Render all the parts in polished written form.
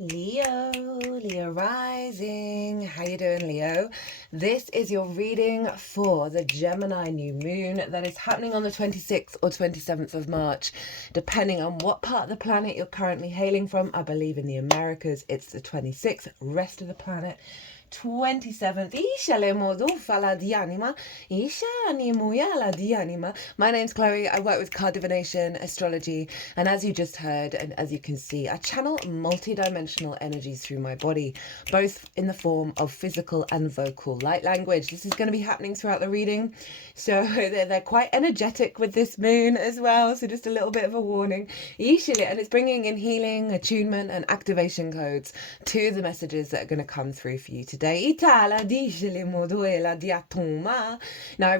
Leo rising. How you doing, Leo? This is your reading for the Gemini new moon that is happening on the 26th or 27th of March, depending on what part of the planet you're currently hailing from. I believe in the Americas it's the 26th, rest of the planet 27th. My name's Chloe. I work with card divination, astrology, and as you just heard, and as you can see, I channel multi-dimensional energies through my body, both in the form of physical and vocal light language. This is going to be happening throughout the reading, so they're quite energetic with this moon as well, so just a little bit of a warning. And it's bringing in healing, attunement, and activation codes to the messages that are going to come through for you today. Now I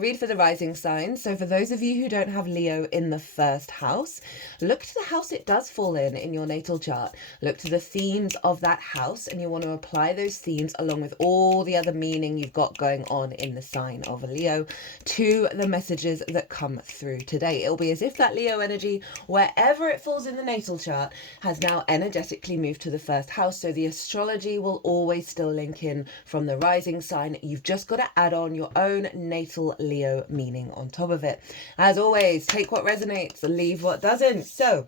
read for the rising signs, so for those of you who don't have Leo in the first house, look to the house it does fall in your natal chart. Look to the themes of that house, and you want to apply those themes along with all the other meaning you've got going on in the sign of a Leo to the messages that come through today. It'll be as if that Leo energy, wherever it falls in the natal chart, has now energetically moved to the first house, so the astrology will always still link in from the rising sign. You've just got to add on your own natal Leo meaning on top of it. As always, take what resonates, leave what doesn't. So,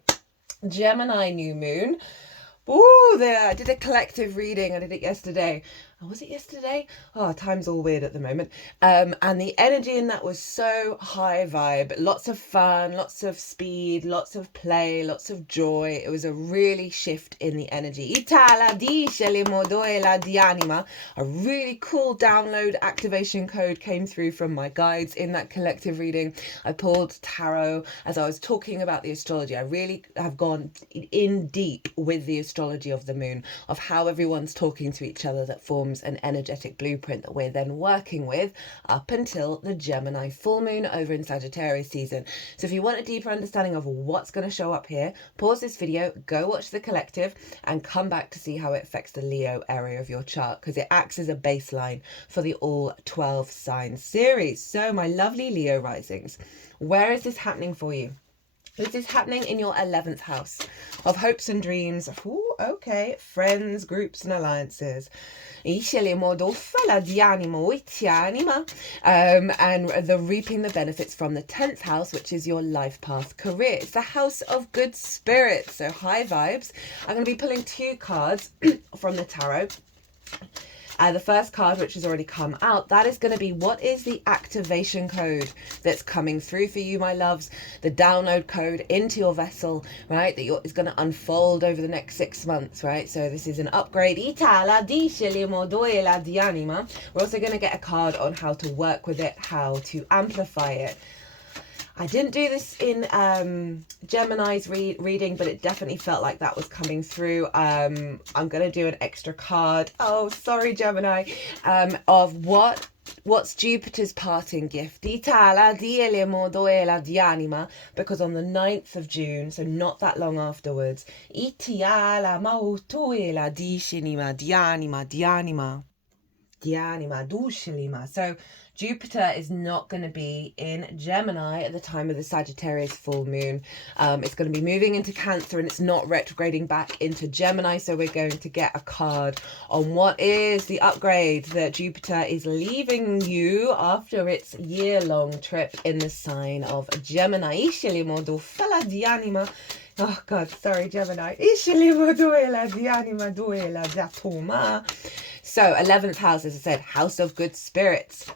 Gemini new moon. Ooh, there, I did a collective reading. I did it yesterday. Oh, was it yesterday? Oh, time's all weird at the moment. And the energy in that was so high vibe. Lots of fun, lots of speed, lots of play, lots of joy. It was a really shift in the energy. A really cool download activation code came through from my guides in that collective reading. I pulled tarot as I was talking about the astrology. I really have gone in deep with the astrology of the moon, of how everyone's talking to each other, that forms an energetic blueprint that we're then working with up until the Gemini full moon over in Sagittarius season. So if you want a deeper understanding of what's going to show up here, pause this video, go watch the collective, and come back to see how it affects the Leo area of your chart, because it acts as a baseline for the all 12 signs series. So my lovely Leo risings, where is this happening for you? This is happening in your 11th house of hopes and dreams. Ooh, okay, friends, groups, and alliances. And the reaping the benefits from the 10th house, which is your life path career. It's the house of good spirits, so high vibes. I'm going to be pulling 2 cards from the tarot. The first card, which has already come out, that is going to be what is the activation code that's coming through for you, my loves, the download code into your vessel, right, that is going to unfold over the next 6 months, right? So this is an upgrade. We're also going to get a card on how to work with it, how to amplify it. I didn't do this in Gemini's reading, but it definitely felt like that was coming through. I'm going to do an extra card. Oh, sorry, Gemini. Of what's Jupiter's parting gift. Because on the 9th of June, so not that long afterwards, so Jupiter is not going to be in Gemini at the time of the Sagittarius full moon. It's going to be moving into Cancer, and it's not retrograding back into Gemini. So we're going to get a card on what is the upgrade that Jupiter is leaving you after its year-long trip in the sign of Gemini. Oh God, sorry, Gemini. So 11th house, as I said, house of good spirits.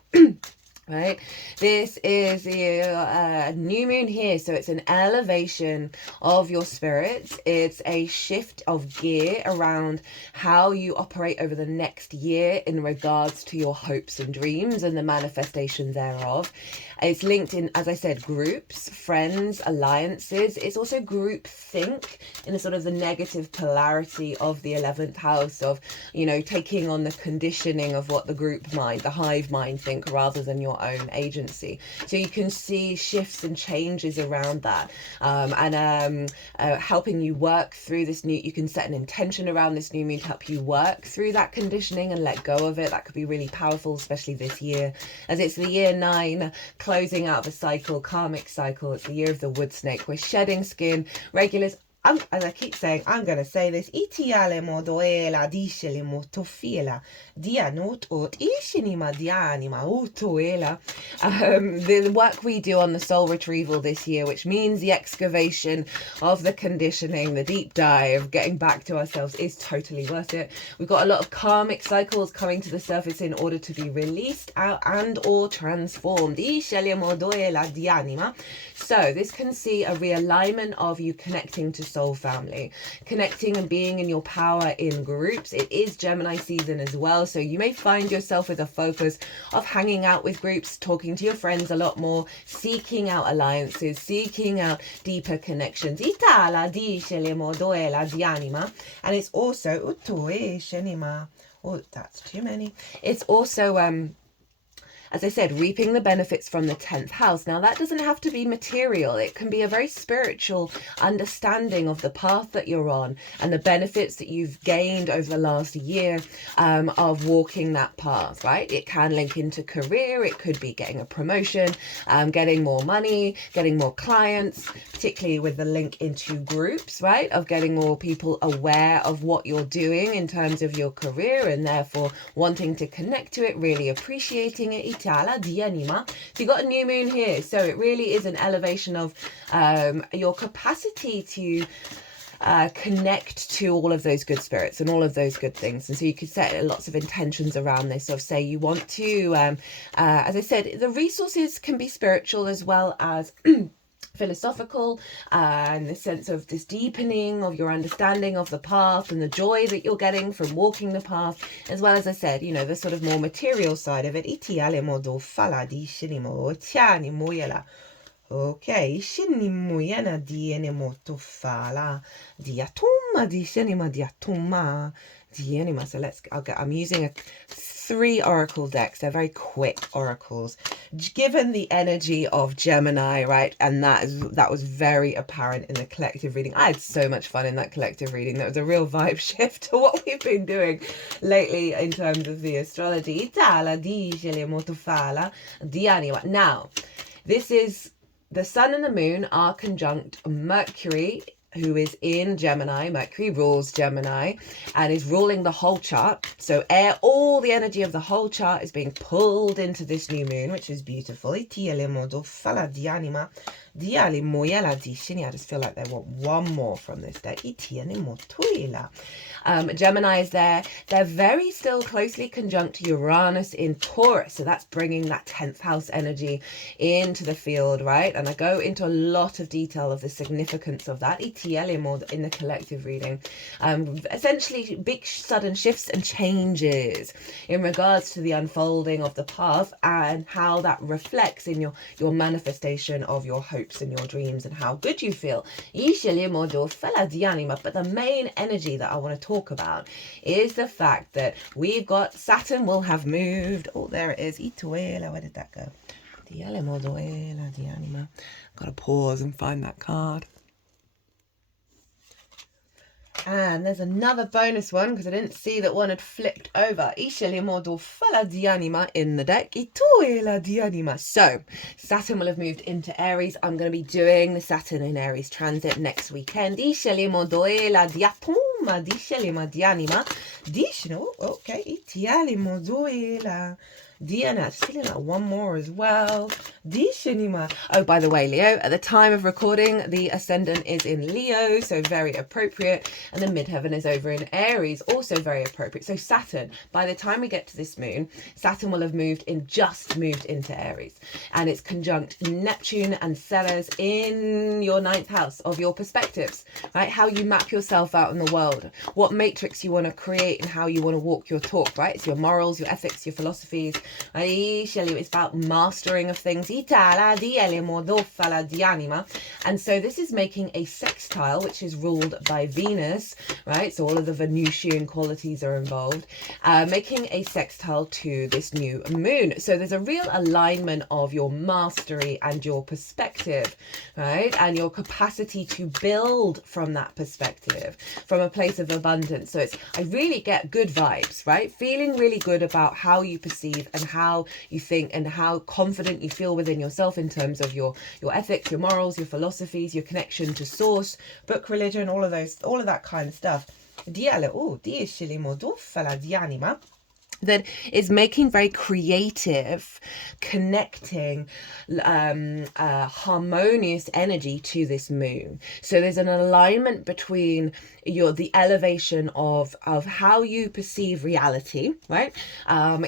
Right, this is the new moon here, so it's an elevation of your spirits. It's a shift of gear around how you operate over the next year in regards to your hopes and dreams and the manifestation thereof. It's linked in, as I said, groups, friends, alliances. It's also group think in a sort of the negative polarity of the 11th house of, you know, taking on the conditioning of what the group mind, the hive mind think, rather than your own agency. So you can see shifts and changes around that, helping you work through this new, you can set an intention around this new moon to help you work through that conditioning and let go of it. That could be really powerful, especially this year, as it's the year 9, closing out of a cycle, karmic cycle. It's the year of the wood snake. We're shedding skin, regulars as I keep saying, I'm going to say this. Itiale modoela discele motofila dianut ot ishinima dianima utoela. The work we do on the soul retrieval this year, which means the excavation of the conditioning, the deep dive, getting back to ourselves, is totally worth it. We've got a lot of karmic cycles coming to the surface in order to be released out and or transformed. So this can see a realignment of you connecting to soul family, connecting and being in your power in groups. It is Gemini season as well, so you may find yourself with a focus of hanging out with groups, talking to your friends a lot more, seeking out alliances, seeking out deeper connections. And it's also oh, that's too many. It's also as I said, reaping the benefits from the 10th house. Now, that doesn't have to be material. It can be a very spiritual understanding of the path that you're on and the benefits that you've gained over the last year of walking that path, right? It can link into career. It could be getting a promotion, getting more money, getting more clients, particularly with the link into groups, right? Of getting more people aware of what you're doing in terms of your career and therefore wanting to connect to it, really appreciating it. So you got a new moon here, so it really is an elevation of your capacity to connect to all of those good spirits and all of those good things. And so you could set lots of intentions around this of, say, you want to as I said, the resources can be spiritual as well as philosophical, in the sense of this deepening of your understanding of the path and the joy that you're getting from walking the path, as well as I said, you know, the sort of more material side of it. Okay, shinimuyana diene moto fala diatuma di shinima diatuma dienima. So I'm using 3 oracle decks. They're very quick oracles, given the energy of Gemini, right? And that was very apparent in the collective reading. I had so much fun in that collective reading. That was a real vibe shift to what we've been doing lately in terms of the astrology. Now, this is the sun and the moon are conjunct Mercury, who is in Gemini. Mercury rules Gemini and is ruling the whole chart. So all the energy of the whole chart is being pulled into this new moon, which is beautiful. I just feel like they want one more from this deck. Gemini is there. They're very still closely conjunct Uranus in Taurus. So that's bringing that 10th house energy into the field, right? And I go into a lot of detail of the significance of that in the collective reading. Essentially, big sudden shifts and changes in regards to the unfolding of the path and how that reflects in your manifestation of your hopes and your dreams and how good you feel. But the main energy that I want to talk about is the fact that we've got Saturn will have moved. Oh, there it is. Where did that go? Gotta pause and find that card. And there's another bonus one because I didn't see that one had flipped over. In the deck. So Saturn will have moved into Aries. I'm going to be doing the Saturn in Aries transit next weekend. Okay. Diana, just feeling like one more as well. Oh, by the way, Leo, at the time of recording, the ascendant is in Leo, so very appropriate. And the midheaven is over in Aries, also very appropriate. So Saturn, by the time we get to this moon, Saturn will have just moved into Aries. And it's conjunct Neptune and Ceres in your 9th house of your perspectives, right? How you map yourself out in the world, what matrix you want to create and how you want to walk your talk, right? It's your morals, your ethics, your philosophies. It's about mastering of things. And so this is making a sextile, which is ruled by Venus, right? So all of the Venusian qualities are involved, making a sextile to this new moon. So there's a real alignment of your mastery and your perspective, right? And your capacity to build from that perspective, from a place of abundance. So I really get good vibes, right? Feeling really good about how you perceive and how you think and how confident you feel within yourself in terms of your ethics, your morals, your philosophies, your connection to source, book, religion, all of that kind of stuff. That is making very creative, connecting, harmonious energy to this moon. So there's an alignment between the elevation of how you perceive reality, right,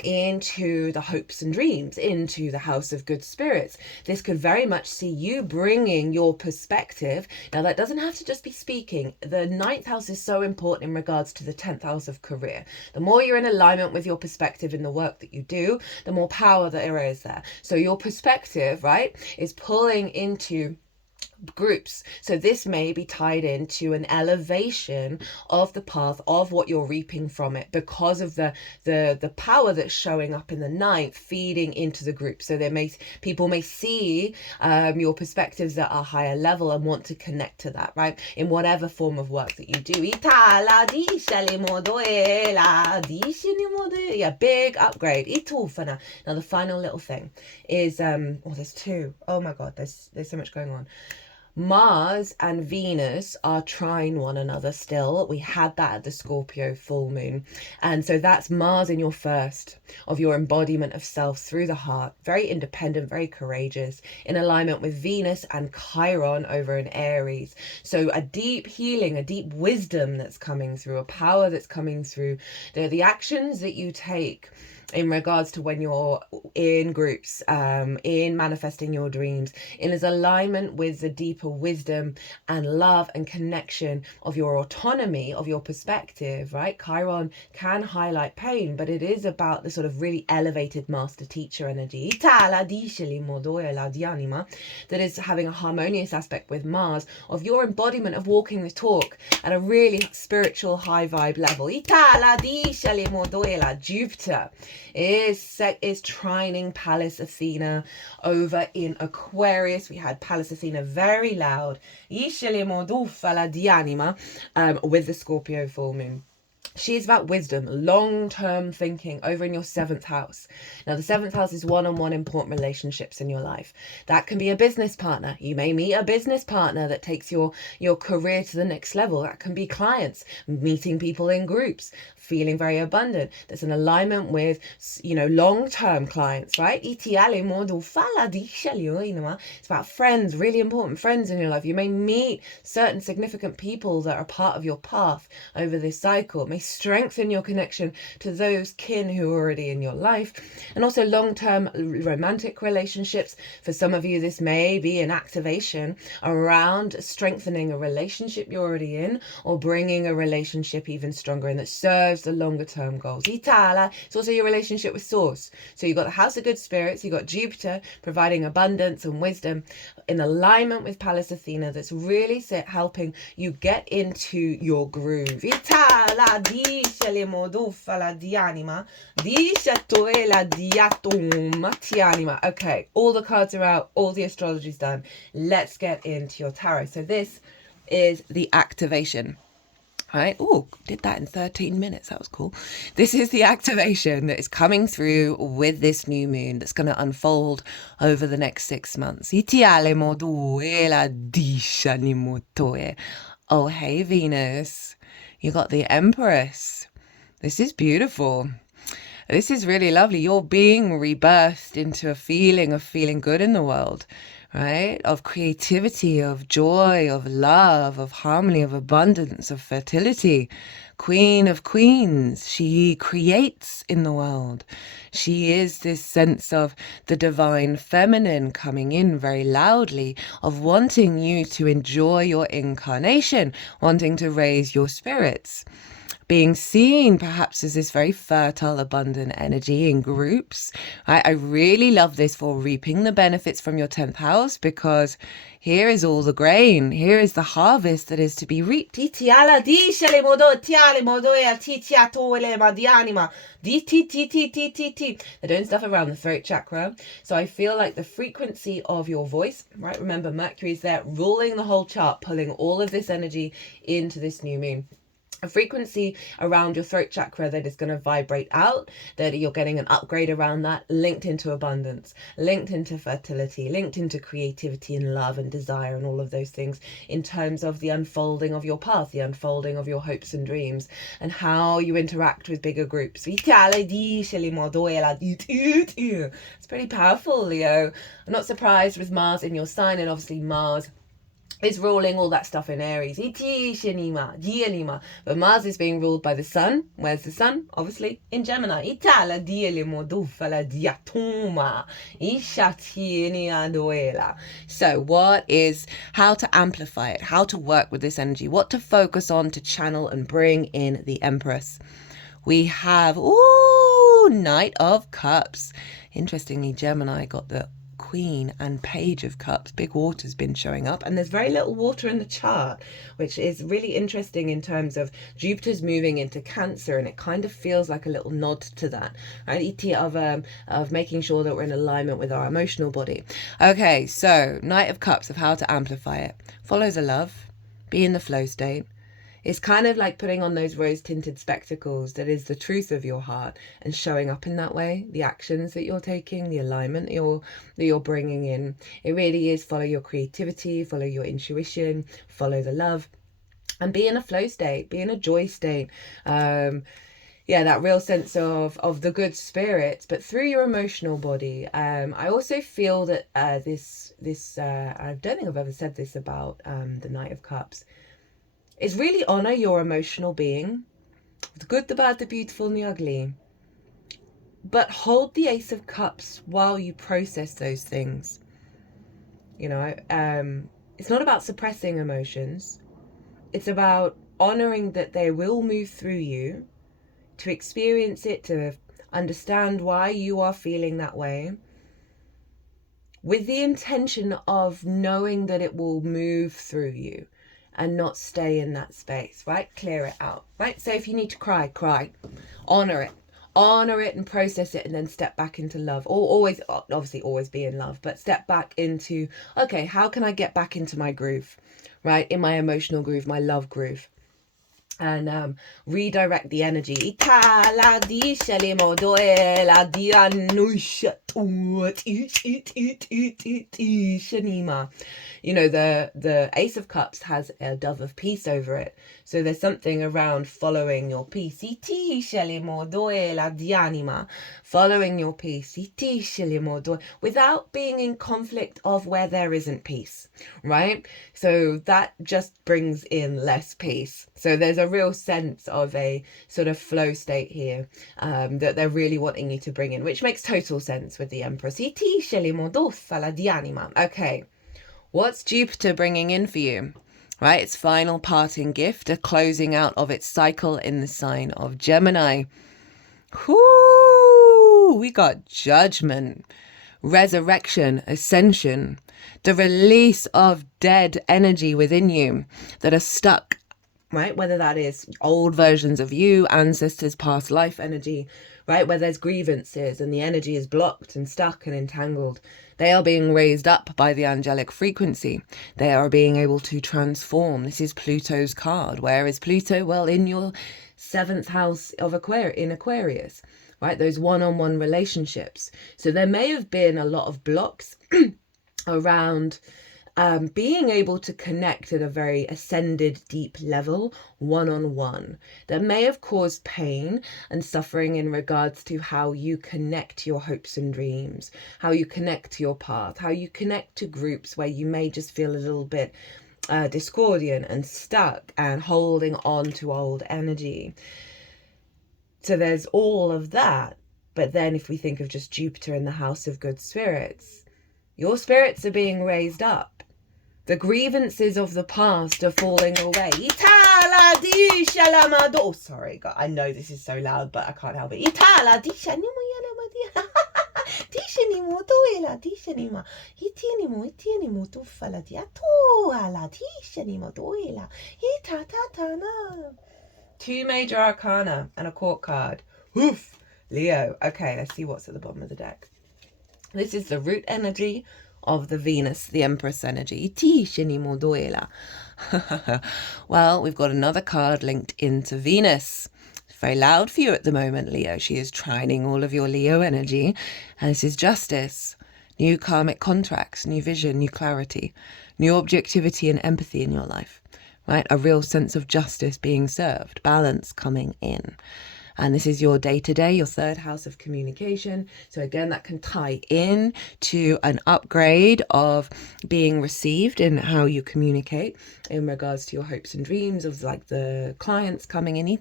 into the hopes and dreams, into the house of good spirits. This could very much see you bringing your perspective. Now, that doesn't have to just be speaking. The 9th house is so important in regards to the 10th house of career. The more you're in alignment with your perspective in the work that you do, the more power there is there. So your perspective, right, is pulling into groups. So this may be tied into an elevation of the path of what you're reaping from it, because of the power that's showing up in the 9th feeding into the group. So people may see your perspectives at a higher level and want to connect to that, right, in whatever form of work that you do. Yeah, big upgrade. Now the final little thing is there's two. Oh my god, there's so much going on. Mars and Venus are trine one another still. We had that at the Scorpio full moon. And so that's Mars in your first of your embodiment of self through the heart. Very independent, very courageous, in alignment with Venus and Chiron over in Aries. So a deep healing, a deep wisdom that's coming through, a power that's coming through. The actions that you take in regards to when you're in groups, in manifesting your dreams, in his alignment with the deeper wisdom and love and connection of your autonomy, of your perspective, right? Chiron can highlight pain, but it is about the sort of really elevated master teacher energy that is having a harmonious aspect with Mars, of your embodiment of walking the talk at a really spiritual high vibe level. Jupiter is trining Pallas Athena over in Aquarius. We had Pallas Athena very loud with the Scorpio full moon. She is about wisdom, long-term thinking over in your 7th house. Now, the 7th house is one-on-one important relationships in your life. That can be a business partner. You may meet a business partner that takes your career to the next level. That can be clients, meeting people in groups, feeling very abundant. There's an alignment with, long-term clients, right? It's about friends, really important friends in your life. You may meet certain significant people that are part of your path over this cycle. It may strengthen your connection to those kin who are already in your life. And also long-term romantic relationships. For some of you, this may be an activation around strengthening a relationship you're already in, or bringing a relationship even stronger and that serves the longer term goals. It's also your relationship with source. So you've got the house of good spirits, you've got Jupiter providing abundance and wisdom in alignment with Pallas Athena, that's really helping you get into your groove. Okay, all the cards are out, all the astrology's done. Let's get into your tarot. So this is the activation. Right. Oh, did that in 13 minutes. That was cool. This is the activation that is coming through with this new moon that's going to unfold over the next 6 months. Oh, hey, Venus. You got the Empress. This is beautiful. This is really lovely. You're being rebirthed into a feeling of feeling good in the world, right? Of creativity, of joy, of love, of harmony, of abundance, of fertility. Queen of Queens. She creates in the world. She is this sense of the divine feminine coming in very loudly, of wanting you to enjoy your incarnation, wanting to raise your spirits. Being seen perhaps as this very fertile, abundant energy in groups. I really love this for reaping the benefits from your 10th house, because here is all the grain. Here is the harvest that is to be reaped. I They're doing stuff around the throat chakra. So I feel like the frequency of your voice, right? Remember, Mercury is there ruling the whole chart, pulling all of this energy into this new moon. a frequency around your throat chakra that is going to vibrate out, that you're getting an upgrade around that, linked into abundance, linked into fertility, linked into creativity and love and desire and all of those things, in terms of the unfolding of your path, the unfolding of your hopes and dreams, and how you interact with bigger groups. It's pretty powerful, Leo. I'm not surprised with Mars in your sign, and obviously Mars is ruling all that stuff in Aries. But Mars is being ruled by the Sun. Where's the Sun? Obviously in Gemini. So what is, how to amplify it, how to work with this energy, what to focus on to channel and bring in the Empress. We have, Knight of Cups. Interestingly, Gemini got the Queen and Page of Cups. Big water's been showing up, and there's very little water in the chart, which is really interesting in terms of Jupiter's moving into Cancer, and it kind of feels like a little nod to that, right? Of making sure that we're in alignment with our emotional body. Okay, so Knight of Cups, of how to amplify it. Follow the love, be in the flow state. It's kind of like putting on those rose-tinted spectacles that is the truth of your heart, and showing up in that way, the actions that you're taking, the alignment that you're bringing in. It really is follow your creativity, follow your intuition, follow the love, and be in a flow state, be in a joy state. That real sense of the good spirits, but through your emotional body. I also feel that this I don't think I've ever said this about the Knight of Cups, is really honor your emotional being, the good, the bad, the beautiful, and the ugly. But hold the Ace of Cups while you process those things. You know, it's not about suppressing emotions. It's about honoring that they will move through you, to experience it, to understand why you are feeling that way, with the intention of knowing that it will move through you and not stay in that space, right? Clear it out, right? So if you need to cry, honor it and process it, and then step back into love. Or always be in love, but step back into, okay, how can I get back into my groove, right? In my emotional groove, my love groove. And redirect the energy. You know, the Ace of Cups has a dove of peace over it. So there's something around following your peace. Following your peace. Without being in conflict of where there isn't peace, right? So that just brings in less peace. So there's a real sense of a sort of flow state here that they're really wanting you to bring in, which makes total sense with the Empress. Okay, what's Jupiter bringing in for you? Right, its final parting gift, a closing out of its cycle in the sign of Gemini. We got Judgment, Resurrection, Ascension, the release of dead energy within you that are stuck, right? Whether that is old versions of you, ancestors, past life energy, right? Where there's grievances and the energy is blocked and stuck and entangled. They are being raised up by the angelic frequency. They are being able to transform. This is Pluto's card. Where is Pluto? Well, in your 7th house of Aquarius, right? Those one-on-one relationships. So there may have been a lot of blocks around being able to connect at a very ascended, deep level, one-on-one, that may have caused pain and suffering in regards to how you connect your hopes and dreams, how you connect to your path, how you connect to groups where you may just feel a little bit discordian and stuck and holding on to old energy. So there's all of that. But then if we think of just Jupiter in the house of good spirits, your spirits are being raised up. The grievances of the past are falling away. Oh, sorry, God, I know this is so loud, but I can't help it. Two major arcana and a court card. Oof, Leo. Okay, let's see what's at the bottom of the deck. This is the root energy of the Venus, the Empress energy. Well, we've got another card linked into Venus. It's very loud for you at the moment, Leo. She is trining all of your Leo energy. And this is justice. New karmic contracts, new vision, new clarity, new objectivity and empathy in your life, right? A real sense of justice being served, balance coming in. And this is your day-to-day, your third house of communication. So again, that can tie in to an upgrade of being received in how you communicate in regards to your hopes and dreams of like the clients coming in.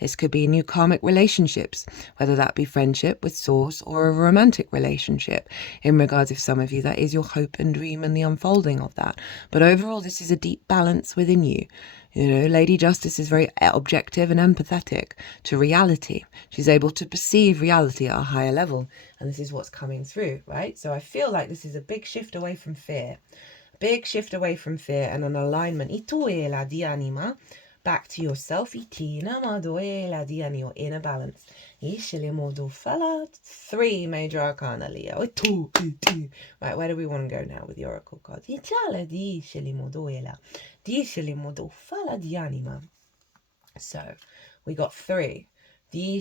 This could be new karmic relationships, whether that be friendship with source or a romantic relationship. In regards of some of you, that is your hope and dream and the unfolding of that. But overall, this is a deep balance within you. You know, Lady Justice is very objective and empathetic to reality. She's able to perceive reality at a higher level. And this is what's coming through, right? So I feel like this is a big shift away from fear. Big shift away from fear and an alignment. Ituela di anima. Back to yourself. Your inner balance. 3 major arcana, Leo. Right, where do we want to go now with the oracle cards? So we got 3. We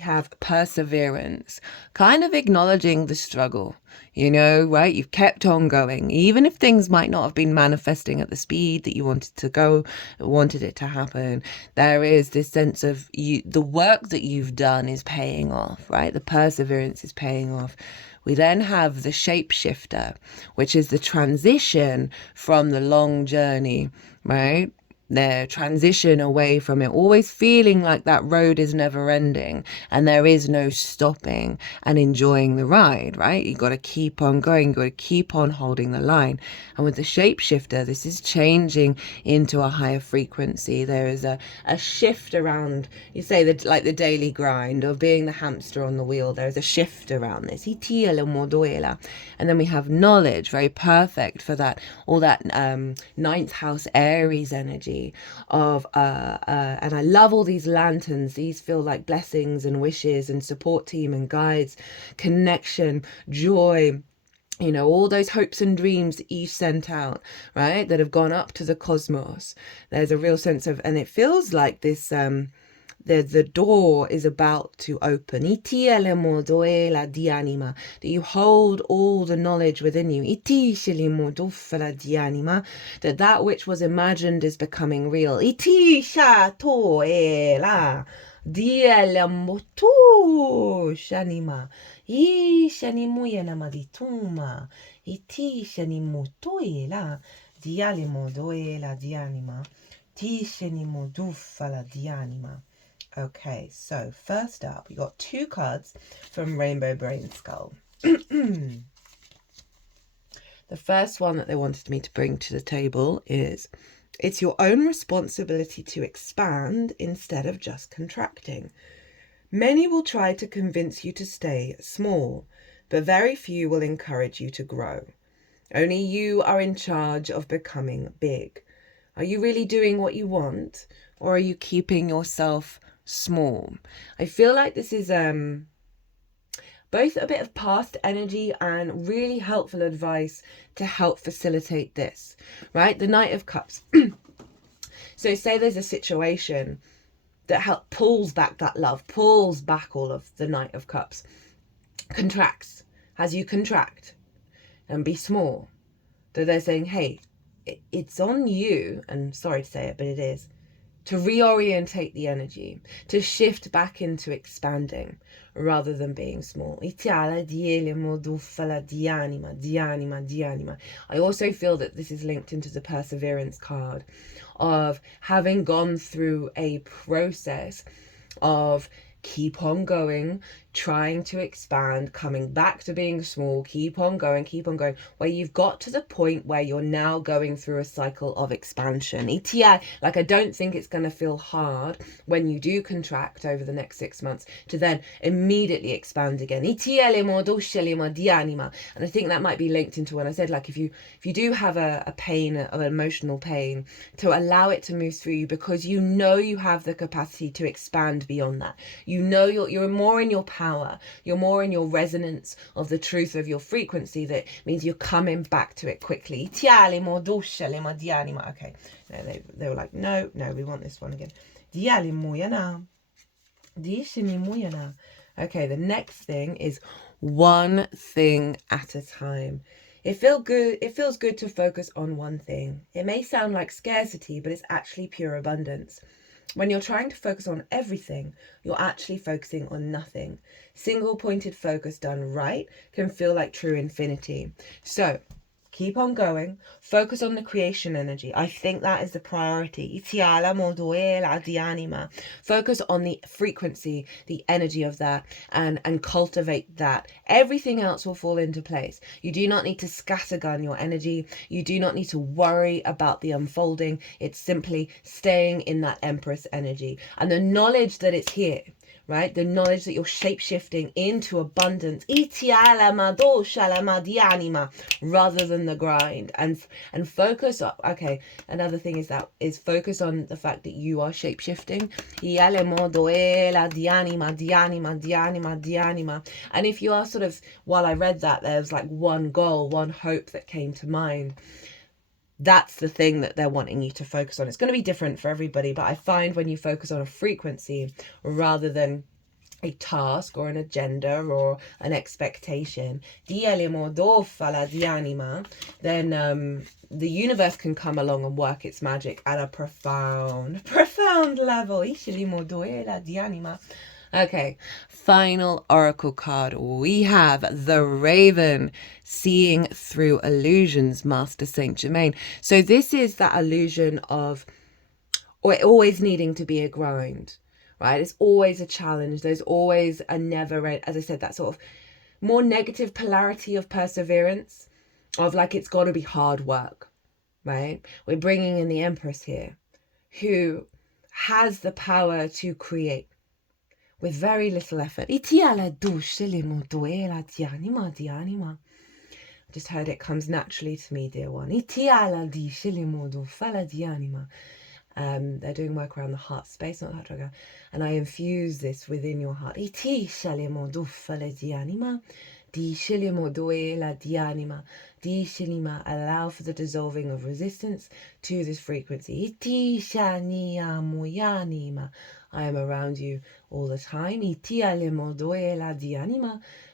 have perseverance, kind of acknowledging the struggle, you know, right? You've kept on going, even if things might not have been manifesting at the speed that you wanted it to happen. There is this sense of the work that you've done is paying off, right? The perseverance is paying off. We then have the shapeshifter, which is the transition from the long journey, right? The transition away from it, always feeling like that road is never ending and there is no stopping and enjoying the ride, right? You got to keep on going, you got to keep on holding the line. And with the shapeshifter, this is changing into a higher frequency. There is a shift around, you say that like the daily grind of being the hamster on the wheel. There's a shift around this. And then we have knowledge, very perfect for that, all that 9th house Aries energy of and I love all these lanterns. These feel like blessings and wishes and support team and guides, connection, joy, you know, all those hopes and dreams that you sent out, right, that have gone up to the cosmos. There's a real sense of, and it feels like this the door is about to open. That you hold all the knowledge within you. That which was imagined is becoming real. Okay, so first up, we got 2 cards from Rainbow Brainskull. The first one that they wanted me to bring to the table is, it's your own responsibility to expand instead of just contracting. Many will try to convince you to stay small, but very few will encourage you to grow. Only you are in charge of becoming big. Are you really doing what you want, or are you keeping yourself small? I feel like this is both a bit of past energy and really helpful advice to help facilitate this, right? The Knight of Cups. So say there's a situation that pulls back that love, pulls back all of the Knight of Cups, contracts, as you contract and be small. So they're saying, hey, it's on you, and sorry to say it, but it is, to reorientate the energy, to shift back into expanding rather than being small. I also feel that this is linked into the perseverance card of having gone through a process of keep on going, trying to expand, coming back to being small, keep on going, where you've got to the point where you're now going through a cycle of expansion. Like, I don't think it's going to feel hard when you do contract over the next 6 months to then immediately expand again. And I think that might be linked into when I said, like, if you do have a pain, an emotional pain, to allow it to move through you, because you know you have the capacity to expand beyond that. You know you're more in your power power. You're more in your resonance of the truth of your frequency. That means you're coming back to it quickly. Okay. No, they were like, no, we want this one again. Okay, the next thing is one thing at a time. It feels good to focus on one thing. It may sound like scarcity, but it's actually pure abundance. When you're trying to focus on everything, you're actually focusing on nothing. Single-pointed focus done right can feel like true infinity. So keep on going. Focus on the creation energy. I think that is the priority. Focus on the frequency, the energy of that, and cultivate that. Everything else will fall into place. You do not need to scattergun your energy. You do not need to worry about the unfolding. It's simply staying in that Empress energy. And the knowledge that it's here, right? The knowledge that you're shape-shifting into abundance, rather than the grind, and focus up. Okay, another thing is focus on the fact that you are shape-shifting. And if you are sort of, while I read that, there's like one goal, one hope that came to mind. That's the thing that they're wanting you to focus on. It's going to be different for everybody, but I find when you focus on a frequency rather than a task or an agenda or an expectation, then the universe can come along and work its magic at a profound level. Okay, final oracle card. We have the Raven, seeing through illusions, Master Saint Germain. So this is that illusion of always needing to be a grind, right? It's always a challenge. There's always a never end. As I said, that sort of more negative polarity of perseverance, of like it's got to be hard work, right? We're bringing in the Empress here, who has the power to create with very little effort. I just heard it comes naturally to me, dear one. They're doing work around the heart space, not the heart chakra, and I infuse this within your heart. Allow for the dissolving of resistance to this frequency. I am around you all the time.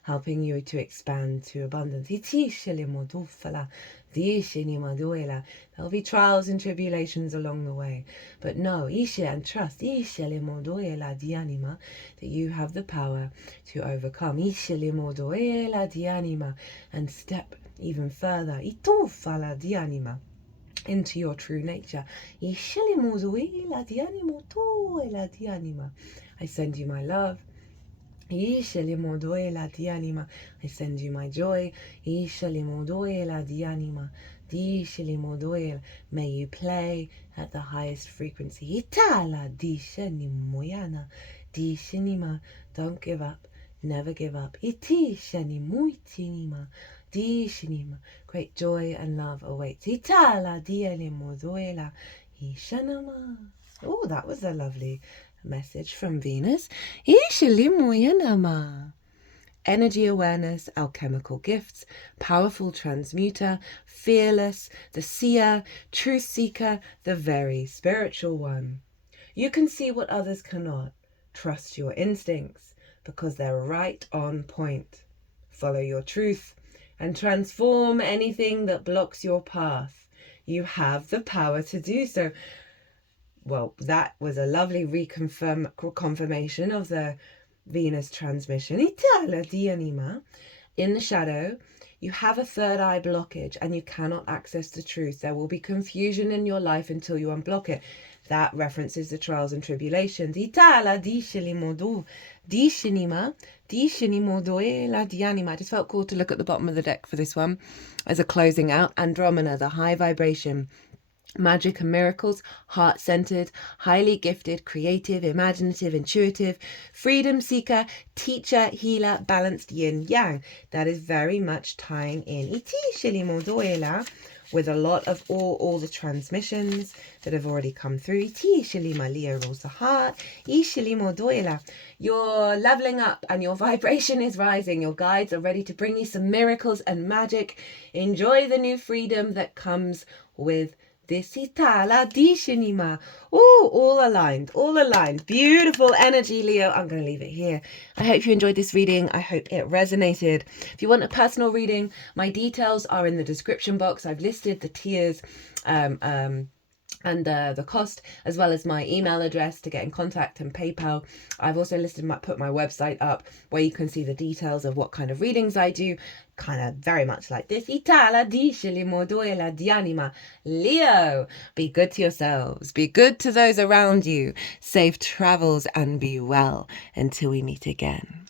Helping you to expand to abundance. There'll be trials and tribulations along the way, but know and trust that you have the power to overcome and step even further into your true nature. I send you my love. I send you my joy. May you play at the highest frequency. Don't give up. Never give up. Great joy and love awaits. Oh, that was a lovely message from Venus. Energy awareness, alchemical gifts, powerful transmuter, fearless, the seer, truth seeker, the very spiritual one. You can see what others cannot. Trust your instincts because they're right on point. Follow your truth and transform anything that blocks your path. You have the power to do so. Well, that was a lovely confirmation of the Venus transmission. In the shadow, you have a third eye blockage and you cannot access the truth. There will be confusion in your life until you unblock it. That references the trials and tribulations. I just felt cool to look at the bottom of the deck for this one as a closing out. Andromeda, the high vibration. Magic and miracles, heart-centered, highly gifted, creative, imaginative, intuitive, freedom seeker, teacher, healer, balanced yin-yang. That is very much tying in. with a lot of all the transmissions that have already come through. Tishalima Leo rolls the heart. Ishalimo Doila. You're leveling up and your vibration is rising. Your guides are ready to bring you some miracles and magic. Enjoy the new freedom that comes with this Itala Dishinima. Oh, all aligned. Beautiful energy, Leo. I'm going to leave it here. I hope you enjoyed this reading. I hope it resonated. If you want a personal reading, my details are in the description box. I've listed the tiers and the cost, as well as my email address to get in contact and PayPal. I've also put my website up where you can see the details of what kind of readings I do, kind of very much like this. Itala dice limoduela dianima. Leo, be good to yourselves, be good to those around you. Safe travels and be well until we meet again.